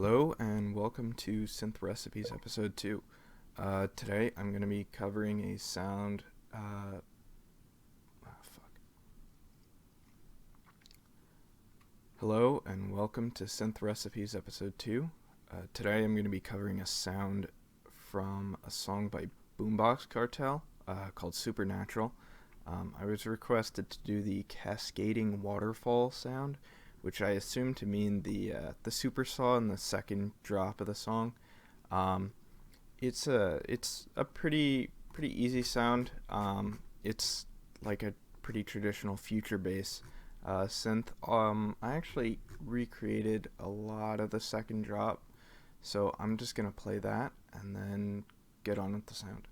Hello and welcome to Synthrecipes episode 2. Today I'm going to be covering a sound. Hello and welcome to Synthrecipes episode 2. Today I'm going to be covering a sound from a song by Boombox Cartel called Supernatural. I was requested to do the cascading waterfall sound, which I assume to mean the supersaw in the second drop of the song. It's a pretty easy sound. It's like a pretty traditional future bass synth. I actually recreated a lot of the second drop, so I'm just gonna play that and then get on with the sound.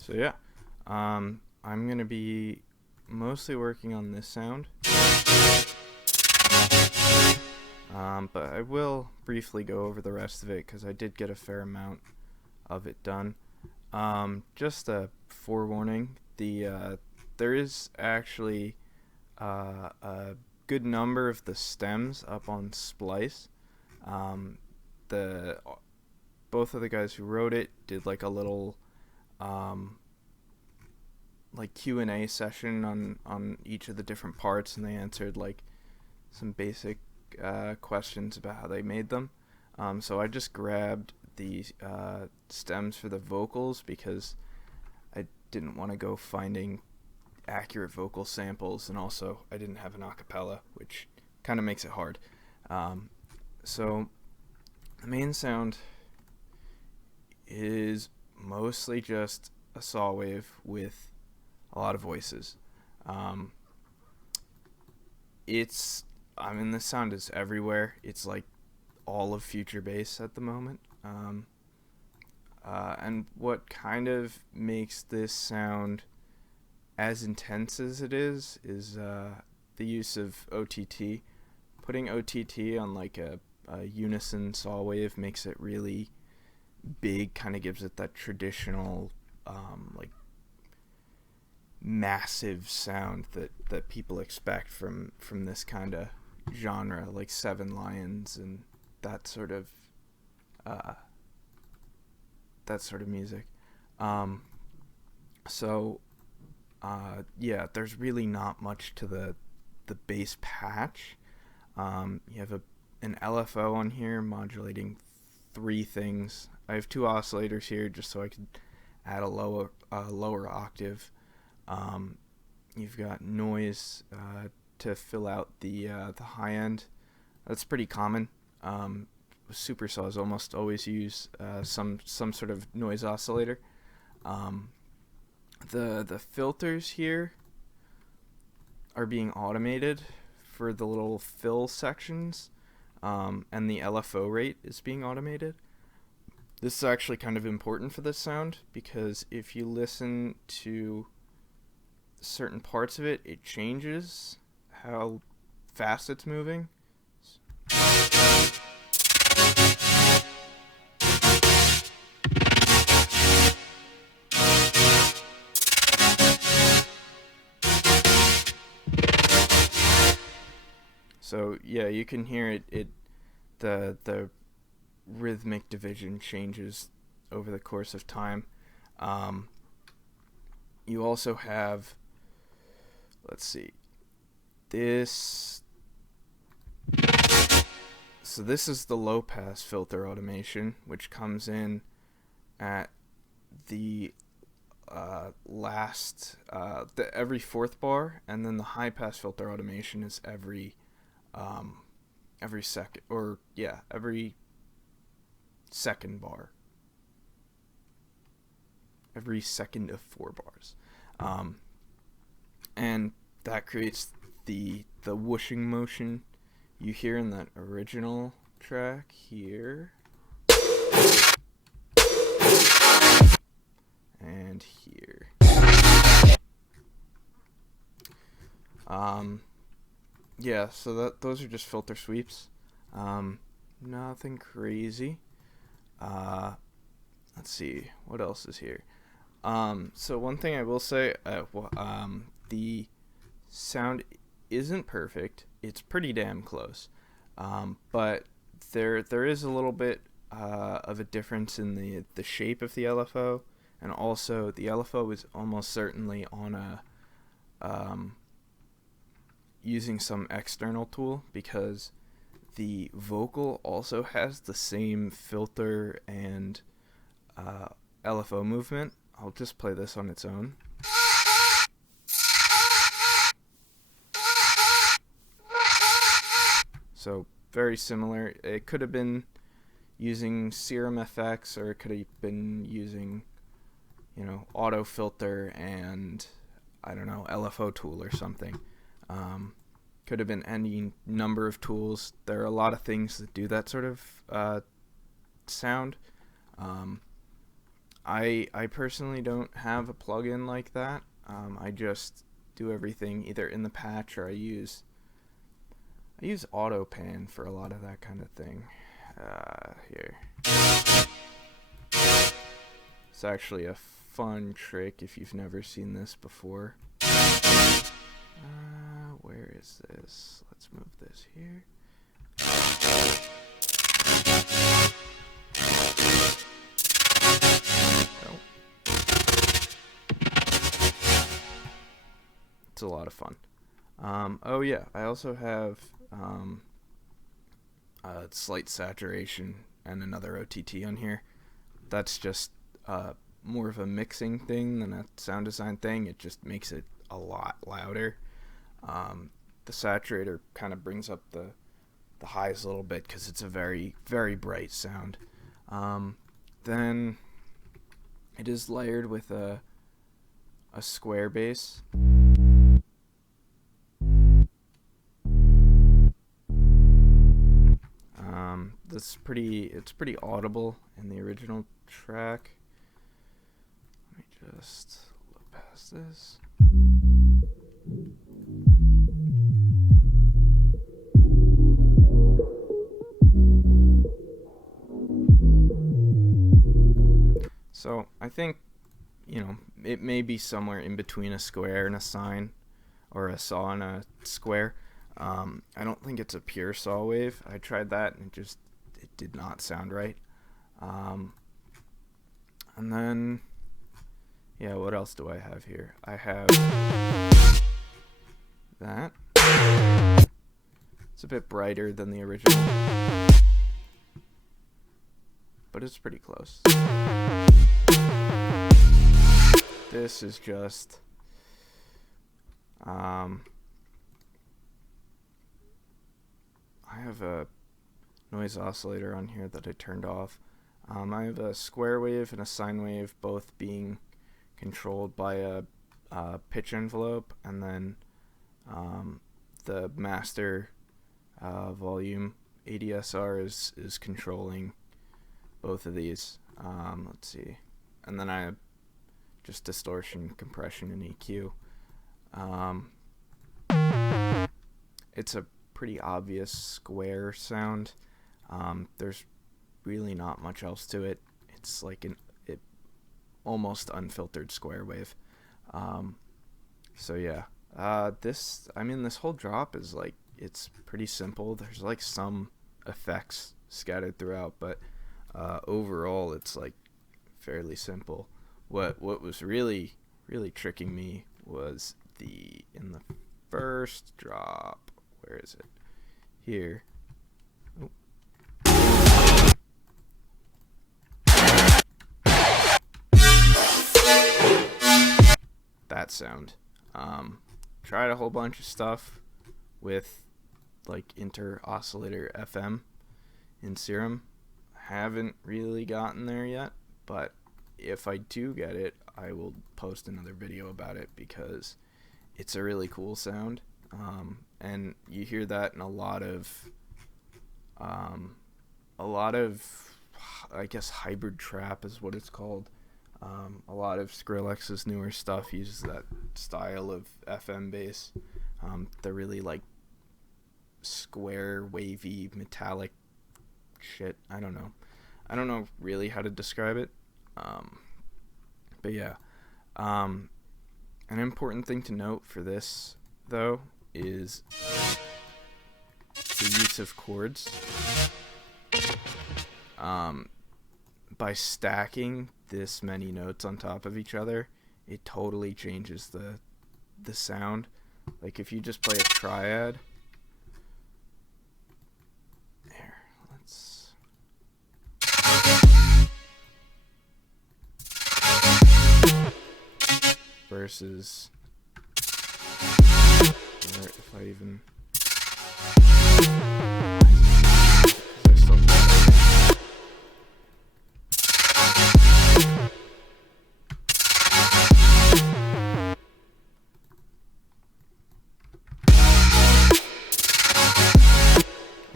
So yeah, I'm going to be mostly working on this sound, but I will briefly go over the rest of it because I did get a fair amount of it done. Just a forewarning, there is actually a good number of the stems up on Splice. Both of the guys who wrote it did like a little like Q&A session on each of the different parts, and they answered like some basic questions about how they made them. So I just grabbed the stems for the vocals because I didn't want to go finding accurate vocal samples, and also I didn't have an acapella, which kind of makes it hard. So the main sound is mostly just a saw wave with a lot of voices. This sound is everywhere. It's like all of future bass at the moment. And what kind of makes this sound as intense as it is the use of OTT. Putting OTT on like a unison saw wave makes it really big, kind of gives it that traditional like massive sound that people expect from this kind of genre, like Seven Lions and that sort of music. There's really not much to the bass patch. You have an LFO on here modulating three things. I have two oscillators here just so I could add a lower octave. You've got noise to fill out the high end. That's pretty common. Supersaws almost always use some sort of noise oscillator. The filters here are being automated for the little fill sections, and the LFO rate is being automated. This is actually kind of important for this sound because if you listen to certain parts of it, it changes how fast it's moving. So yeah, you can hear it the rhythmic division changes over the course of time. You also have, let's see, this. So this is the low pass filter automation, which comes in at the every fourth bar, and then the high pass filter automation is every second bar, every second of 4 bars, and that creates the whooshing motion you hear in that original track here. And here. Yeah, so those are just filter sweeps. Nothing crazy. Let's see, what else is here? So one thing I will say, the sound isn't perfect. It's pretty damn close. But there is a little bit of a difference in the shape of the LFO, and also the LFO is almost certainly on a using some external tool, because the vocal also has the same filter and LFO movement. I'll just play this on its own. So very similar. It could have been using Serum FX, or it could have been using, auto filter and, I don't know, LFO tool or something. Could have been any number of tools. There are a lot of things that do that sort of sound. I personally don't have a plugin like that. I just do everything either in the patch, or I use AutoPan for a lot of that kind of thing. Here. It's actually a fun trick if you've never seen this before. Where is this? Let's move this here. It's a lot of fun. Oh yeah, I also have slight saturation and another OTT on here. That's just more of a mixing thing than a sound design thing. It just makes it a lot louder. The saturator kind of brings up the highs a little bit because it's a very, very bright sound. Then it is layered with a square bass. It's pretty audible in the original track. Let me just look past this. So I think, it may be somewhere in between a square and a sine, or a saw and a square. I don't think it's a pure saw wave. I tried that and it did not sound right. And then, yeah, what else do I have here? I have that. It's a bit brighter than the original, but it's pretty close. This is just I have a noise oscillator on here that I turned off. I have a square wave and a sine wave, both being controlled by a pitch envelope, and then the master volume ADSR is controlling both of these. Let's see. And then I have just distortion, compression, and EQ. It's a pretty obvious square sound. There's really not much else to it. It's like an almost unfiltered square wave. So yeah, this whole drop is like, it's pretty simple. There's like some effects scattered throughout, but overall it's like fairly simple. What was really tricking me was in the first drop. Where is it? Here. Oh. That sound. Tried a whole bunch of stuff with like inter-oscillator FM in Serum. Haven't really gotten there yet, but if I do get it, I will post another video about it, because it's a really cool sound. And you hear that in a lot of a lot of, I guess, hybrid trap is what it's called. A lot of Skrillex's newer stuff uses that style of FM bass. The really like square, wavy, metallic shit. I don't know really how to describe it. But yeah. An important thing to note for this, though, is the use of chords. By stacking this many notes on top of each other, it totally changes the sound. Like if you just play a triad. There, let's. Versus. Or if I even.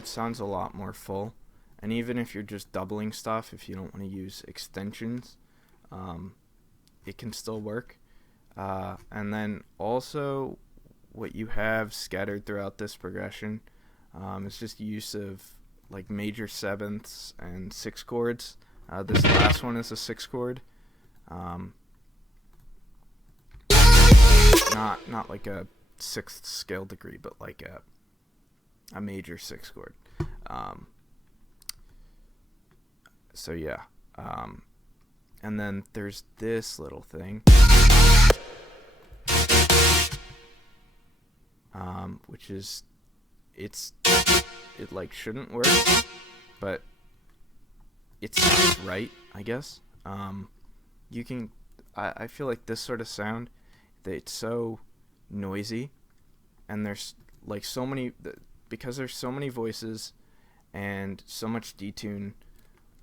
Sounds a lot more full, and even if you're just doubling stuff, if you don't want to use extensions, it can still work. And then also what you have scattered throughout this progression is just use of like major sevenths and six chords. This last one is a six chord, not like a sixth scale degree, but like a major six chord. So yeah, and then there's this little thing, which is it like shouldn't work, but it sounds right, I guess. You can, I feel like this sort of sound, that it's so noisy, and there's like so many, because there's so many voices and so much detune,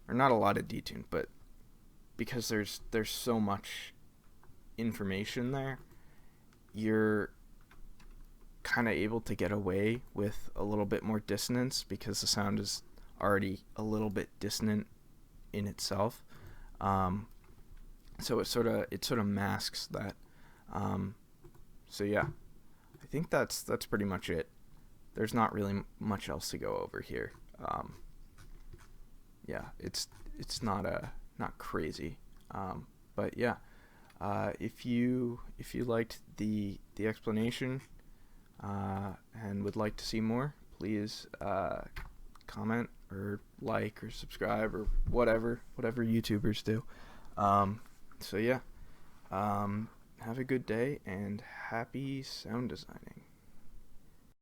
or not a lot of detune, but because there's so much information there, you're kind of able to get away with a little bit more dissonance because the sound is already a little bit dissonant in itself. So it sort of masks that. So yeah, I think that's pretty much it. There's not really much else to go over here. Yeah, it's not crazy. But yeah, if you liked the explanation and would like to see more, please comment or like or subscribe or whatever YouTubers do. So yeah, have a good day and happy sound designing.